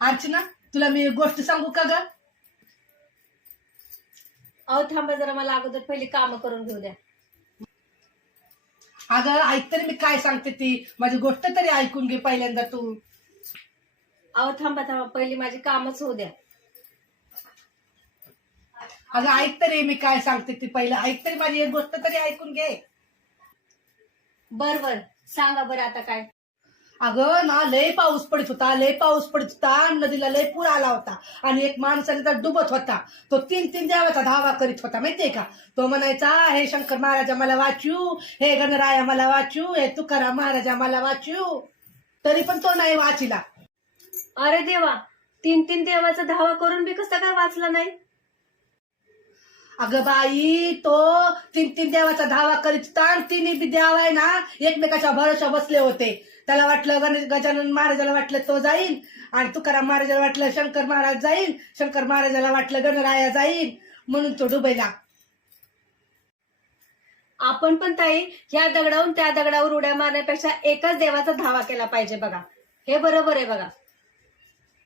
अर्चना, तुला मी एक गोष्ट सांगू का ग? अहो थांबा जरा, मला अगोदर पहिली कामं करून घेऊ द्या. अगं ऐक तरी मी काय सांगते ती, माझी गोष्ट तरी ऐकून घे पहिल्यांदा तू. अहो थांबा थांबा, पहिली माझी कामच होऊ द्या. अगं ऐक तरी मी काय सांगते ती, पहिलं ऐक तरी, माझी एक गोष्ट तरी ऐकून घे. बर बर, सांगा बरं आता काय. अगं ना, लय पाऊस पडत होता, लय पाऊस पडत होता, नदीला लय पूर आला होता आणि एक माणसाने तर डुबत होता. तो तीन देवाचा धावा करीत होता, माहितीये का? तो म्हणायचा, हे शंकर महाराजा मला वाचू, हे गणराया मला वाचू, हे तुकाराम महाराजा मला वाचू. तरी पण तो नाही वाचिला. अरे देवा, तीन देवाचा धावा करून बी कसा काय वाचला नाही? अगं बाई, तो तीन देवाचा धावा करीत होता आणि तिन्ही बी देव आहे ना एकमेकाच्या भरोशा बसले होते. त्याला वाटलं गजानन महाराजाला वाटलं तो जाईल, आणि तुकाराम महाराजाला वाटलं शंकर महाराज जाईल, शंकर महाराजाला वाटलं गणराया जाईल, म्हणून तो डुबैला. आपण पण ताई ह्या दगडावरून त्या दगडावर उड्या मारण्यापेक्षा एकाच देवाचा धावा केला पाहिजे बघा. हे बरोबर आहे बघा.